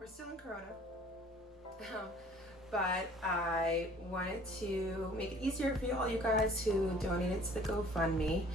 We're still in Corona, but I wanted to make it easier for all you guys who donated to the GoFundMe,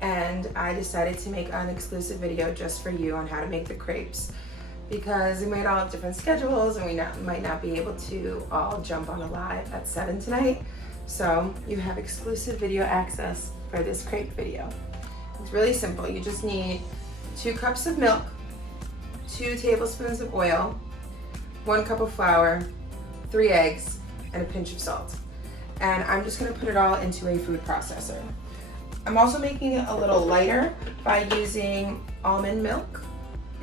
and I decided to make an exclusive video just for you on how to make the crepes, because we might all have different schedules and we might not be able to all jump on a live at 7 tonight. So you have exclusive video access for this crepe video. It's really simple. You just need 2 cups of milk, 2 tablespoons of oil, 1 cup of flour, 3 eggs, and a pinch of salt. And I'm just gonna put it all into a food processor. I'm also making it a little lighter by using almond milk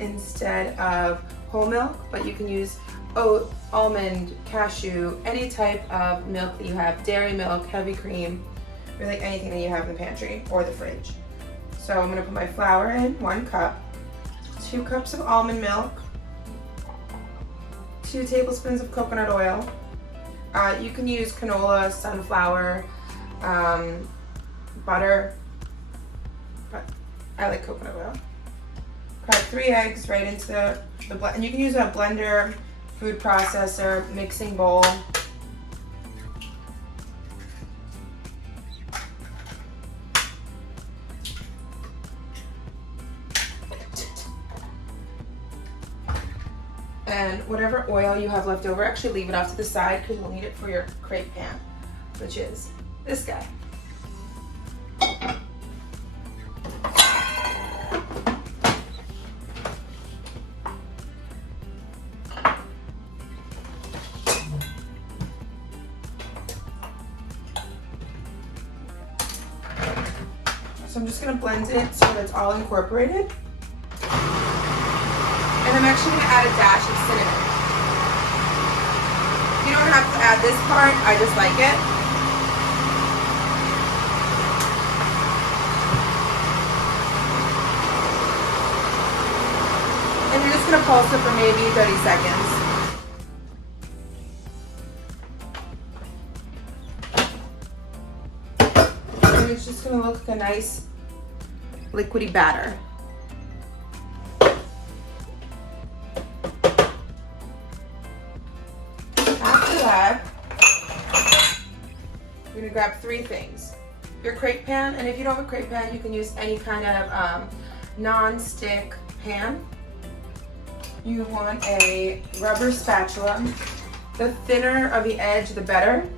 instead of whole milk, but you can use oat, almond, cashew, any type of milk that you have, dairy milk, heavy cream, really anything that you have in the pantry or the fridge. So I'm gonna put my flour in, 1 cup, 2 cups of almond milk, 2 tablespoons of coconut oil. You can use canola, sunflower, butter, but I like coconut oil. Crack 3 eggs right into the blend, and you can use a blender, food processor, mixing bowl. And whatever oil you have left over, actually leave it off to the side because you'll need it for your crepe pan, which is this guy. So I'm just gonna blend it so that it's all incorporated. And I'm actually gonna add a dash of cinnamon. You don't have to add this part, I just like it. And you're just gonna pulse it for maybe 30 seconds. And it's just gonna look like a nice liquidy batter. After that, you're gonna grab 3 things. Your crepe pan, and if you don't have a crepe pan, you can use any kind of non-stick pan. You want a rubber spatula. The thinner of the edge, the better.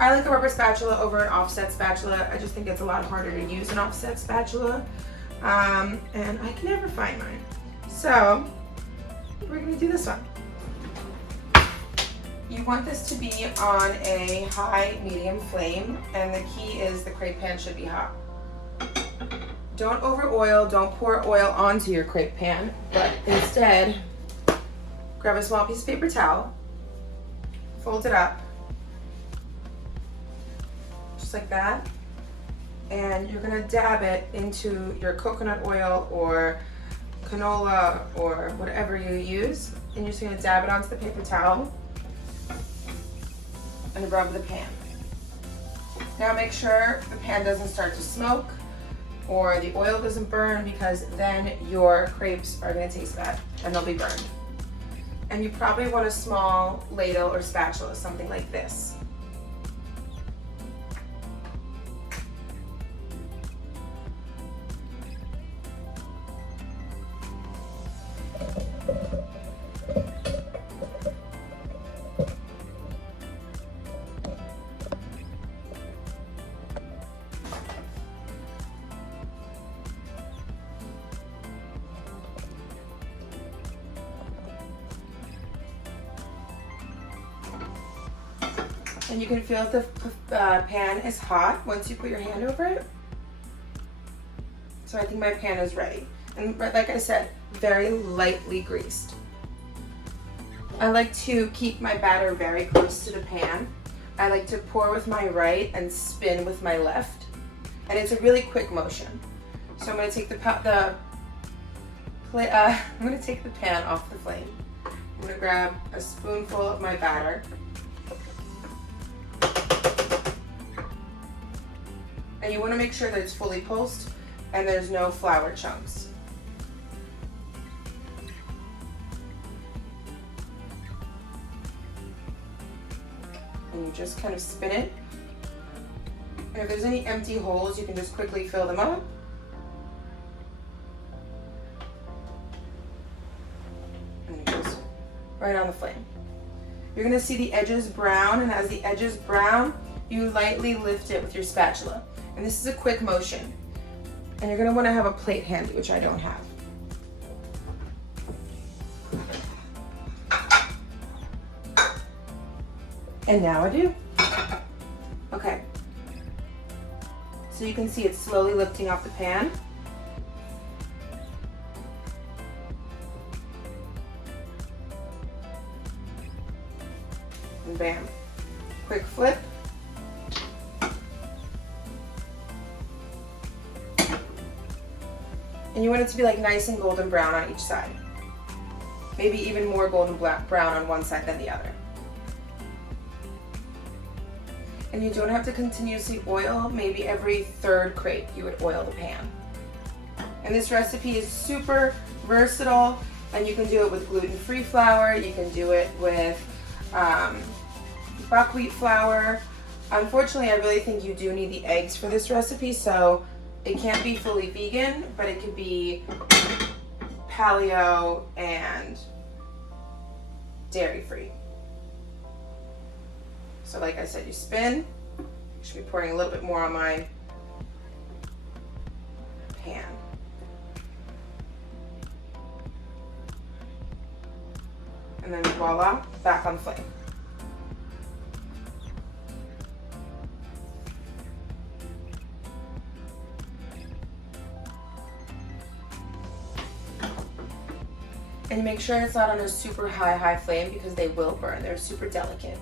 I like a rubber spatula over an offset spatula. I just think it's a lot harder to use an offset spatula. And I can never find mine. So we're gonna do this one. You want this to be on a high medium flame, and the key is the crepe pan should be hot. Don't over oil, don't pour oil onto your crepe pan, but instead grab a small piece of paper towel, fold it up, like that, and you're gonna dab it into your coconut oil or canola or whatever you use, and you're just gonna dab it onto the paper towel and rub the pan. Now make sure the pan doesn't start to smoke or the oil doesn't burn, because then your crepes are gonna taste bad and they'll be burned. And you probably want a small ladle or spatula, something like this. And you can feel if the pan is hot once you put your hand over it. So I think my pan is ready. And like I said, very lightly greased. I like to keep my batter very close to the pan. I like to pour with my right and spin with my left. And it's a really quick motion. So I'm gonna take the pan off the flame. I'm gonna grab a spoonful of my batter. And you want to make sure that it's fully pulsed and there's no flour chunks. and you just kind of spin it. And if there's any empty holes, you can just quickly fill them up. And it goes right on the flame. You're gonna see the edges brown, and as the edges brown, you lightly lift it with your spatula. And this is a quick motion. And you're gonna wanna have a plate handy, which I don't have. And now I do. Okay. So you can see it's slowly lifting off the pan. And bam. Quick flip. And you want it to be like nice and golden brown on each side. Maybe even more golden brown on one side than the other. And you don't have to continuously oil. Maybe every third crepe you would oil the pan. And this recipe is super versatile, and you can do it with gluten-free flour. You can do it with buckwheat flour. Unfortunately, I really think you do need the eggs for this recipe, so it can't be fully vegan, but it could be paleo and dairy-free. So like I said, you spin. I should be pouring a little bit more on my pan. And then voila, back on flame. And make sure it's not on a super high flame because they will burn. They're super delicate.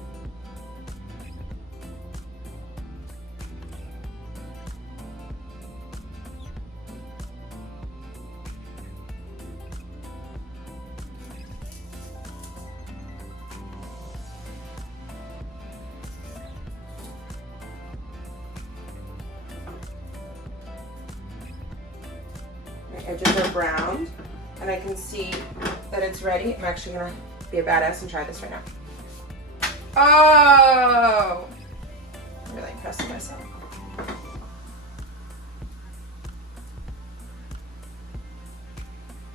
My edges are browned, and I can see that it's ready. I'm actually gonna be a badass and try this right now. Oh! I'm really impressed with myself.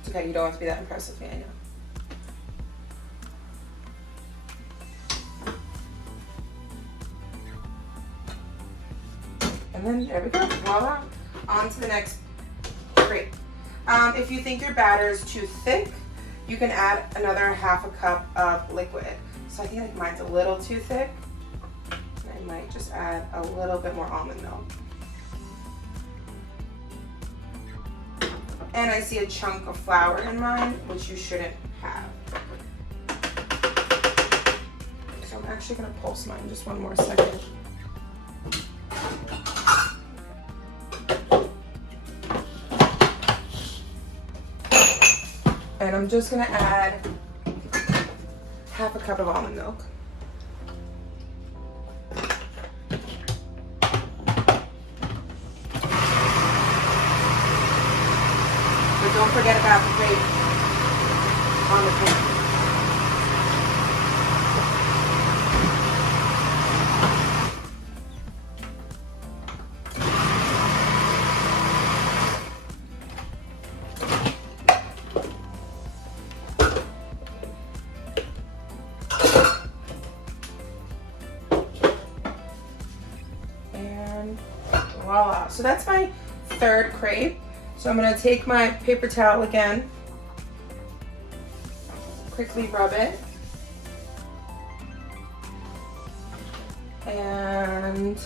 It's okay, you don't have to be that impressed with me, I know. And then there we go, voila. On to the next crepe. If you think your batter is too thick, you can add another half a cup of liquid. So I think like mine's a little too thick. I might just add a little bit more almond milk. And I see a chunk of flour in mine, which you shouldn't have. So I'm actually gonna pulse mine just one more second. And I'm just gonna add half a cup of almond milk. But don't forget about the crepe on the pan. Voila. So that's my third crepe. So I'm going to take my paper towel again, quickly rub it, and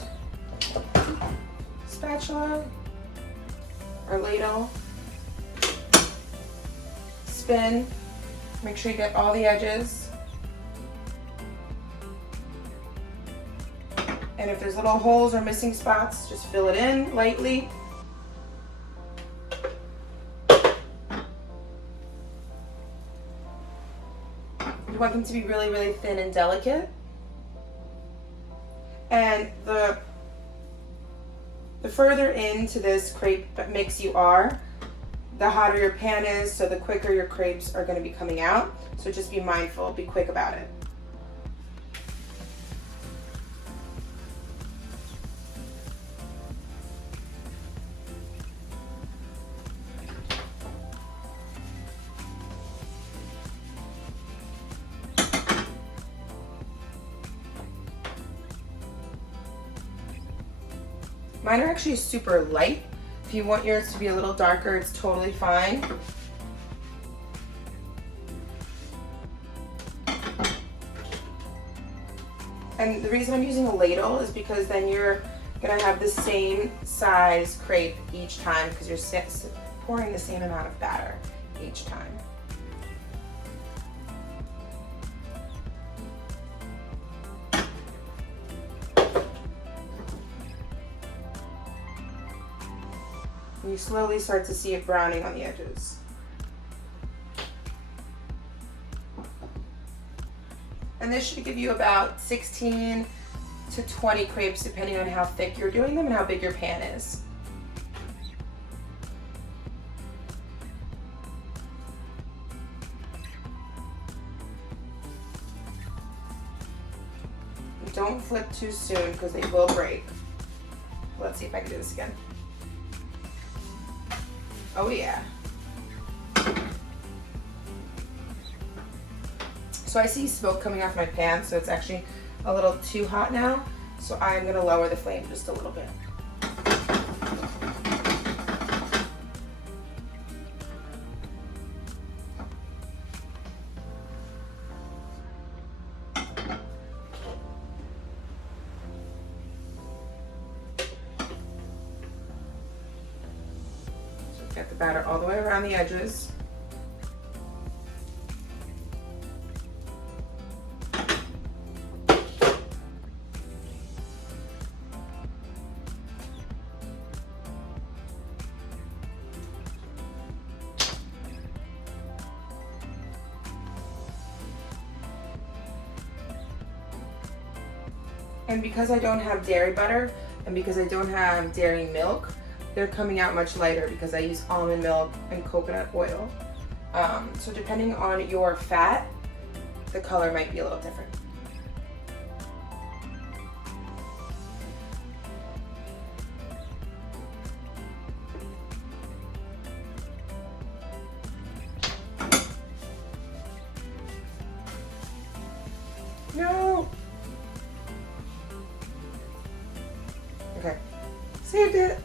spatula or ladle, spin, make sure you get all the edges. And if there's little holes or missing spots, just fill it in lightly. You want them to be really, really thin and delicate. And the further into this crepe mix you are, the hotter your pan is, so the quicker your crepes are going to be coming out. So just be mindful, be quick about it. Mine are actually super light. If you want yours to be a little darker, it's totally fine. And the reason I'm using a ladle is because then you're gonna have the same size crepe each time because you're pouring the same amount of batter each time. And you slowly start to see it browning on the edges. And this should give you about 16 to 20 crepes depending on how thick you're doing them and how big your pan is. Don't flip too soon because they will break. Let's see if I can do this again. Oh yeah. So I see smoke coming off my pan, so it's actually a little too hot now. So I'm gonna lower the flame just a little bit. So get the batter all the way around the edges. And because I don't have dairy butter and because I don't have dairy milk, they're coming out much lighter because I use almond milk and coconut oil. So depending on your fat, the color might be a little different. No! Okay, saved it.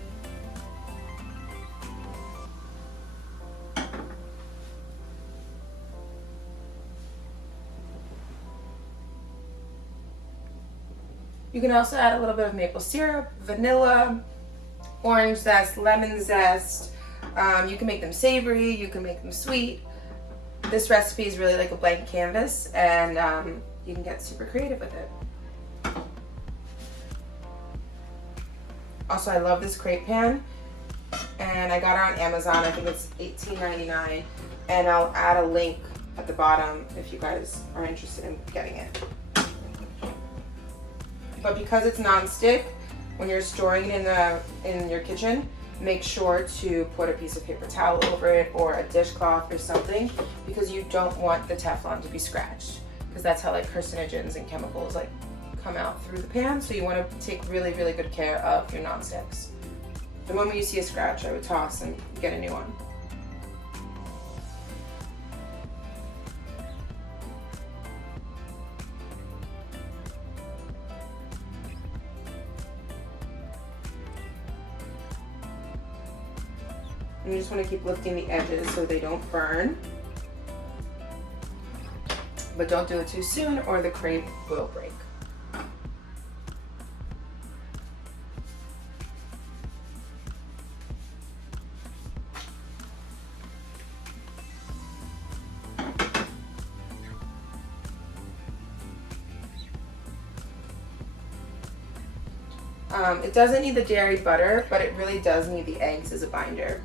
You can also add a little bit of maple syrup, vanilla, orange zest, lemon zest. You can make them savory, you can make them sweet. This recipe is really like a blank canvas, and you can get super creative with it. Also, I love this crepe pan, and I got it on Amazon. I think it's $18.99, and I'll add a link at the bottom if you guys are interested in getting it. But because it's non-stick, when you're storing it in your kitchen, make sure to put a piece of paper towel over it or a dishcloth or something, because you don't want the Teflon to be scratched, because that's how like carcinogens and chemicals like come out through the pan. So you want to take really, really good care of your non-sticks. The moment you see a scratch, I would toss and get a new one. And you just want to keep lifting the edges so they don't burn. But don't do it too soon or the crepe will break. It doesn't need the dairy butter, but it really does need the eggs as a binder.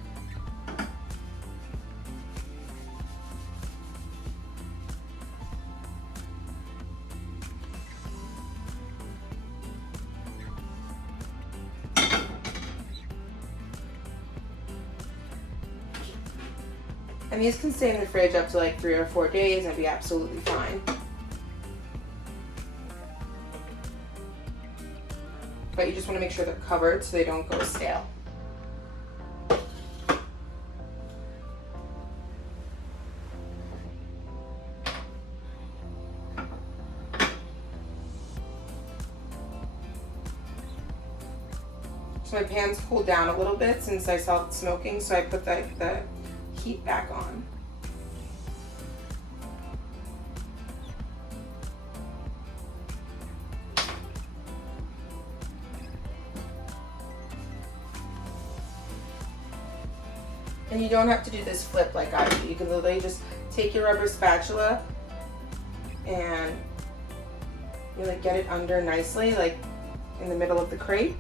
And these can stay in the fridge up to like 3 or 4 days and be absolutely fine. But you just want to make sure they're covered so they don't go stale. So my pan's cooled down a little bit since I saw it smoking, so I put the heat back on. And you don't have to do this flip like I do. You can literally just take your rubber spatula and you like get it under nicely, like in the middle of the crepe,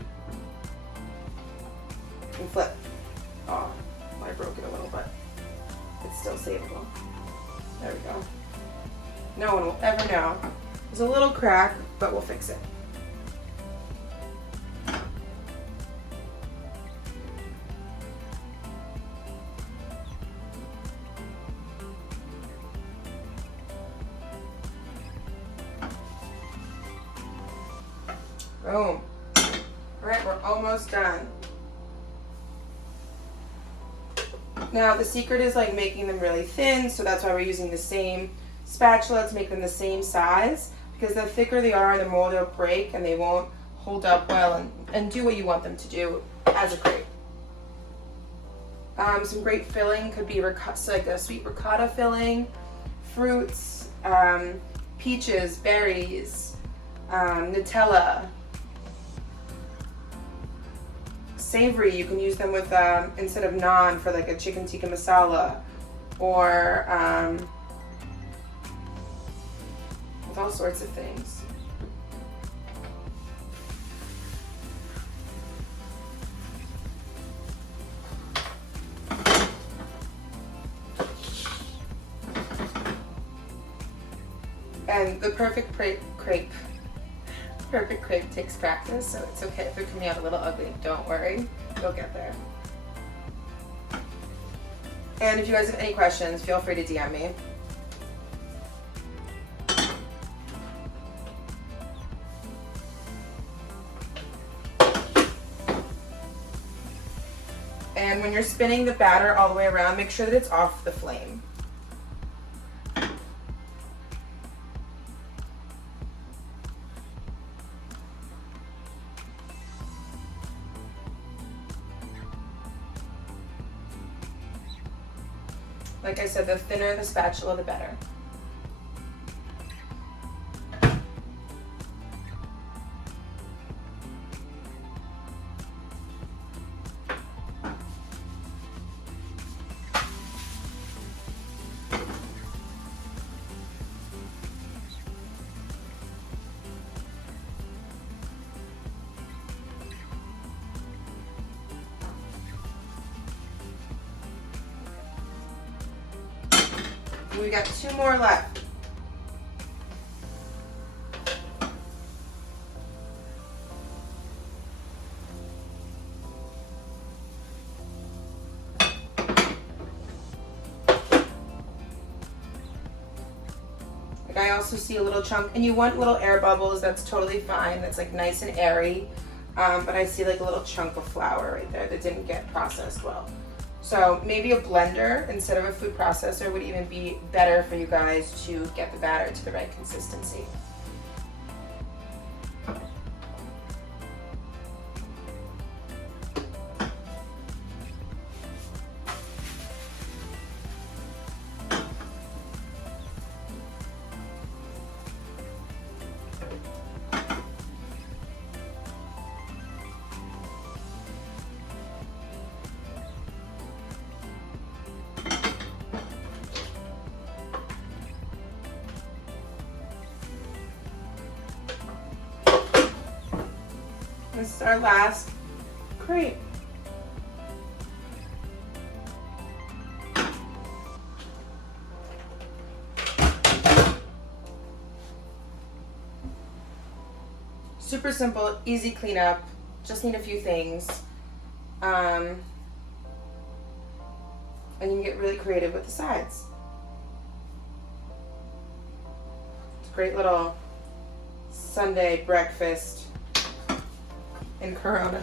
and flip. Oh, I broke it a little, but it's still savable. There we go. No one will ever know. There's a little crack, but we'll fix it. Boom. All right, we're almost done. Now the secret is like making them really thin, so that's why we're using the same spatula to make them the same size, because the thicker they are, the more they'll break and they won't hold up well and do what you want them to do as a crepe. Some great filling could be so like a sweet ricotta filling, fruits, peaches, berries, Nutella. Savory, you can use them with instead of naan for like a chicken tikka masala, or with all sorts of things. And the perfect crepe takes practice, so it's okay if they're coming out a little ugly. Don't worry, you'll get there. And if you guys have any questions, feel free to DM me. And when you're spinning the batter all the way around, make sure that it's off the flame. Like I said, the thinner the spatula, the better. We got 2 more left. Like I also see a little chunk, and you want little air bubbles, that's totally fine. That's like nice and airy. But I see like a little chunk of flour right there that didn't get processed well. So maybe a blender instead of a food processor would even be better for you guys to get the batter to the right consistency. This is our last crepe. Super simple, easy cleanup. Just need a few things. And you can get really creative with the sides. It's a great little Sunday breakfast in Corona.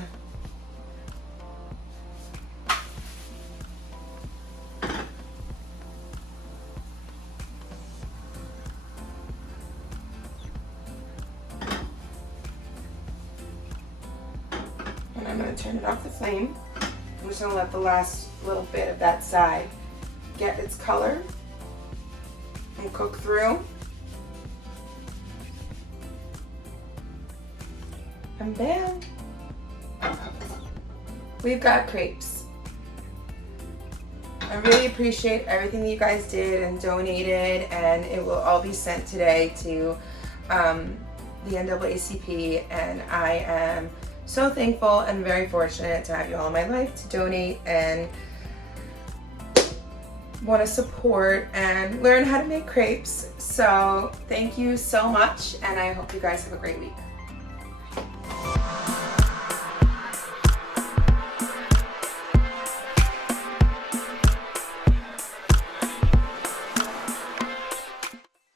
And I'm going to turn it off the flame. I'm just gonna let the last little bit of that side get its color and cook through. And bam, we've got crepes. I really appreciate everything that you guys did and donated, and it will all be sent today to the NAACP, and I am so thankful and very fortunate to have you all in my life to donate and want to support and learn how to make crepes. So thank you so much, and I hope you guys have a great week.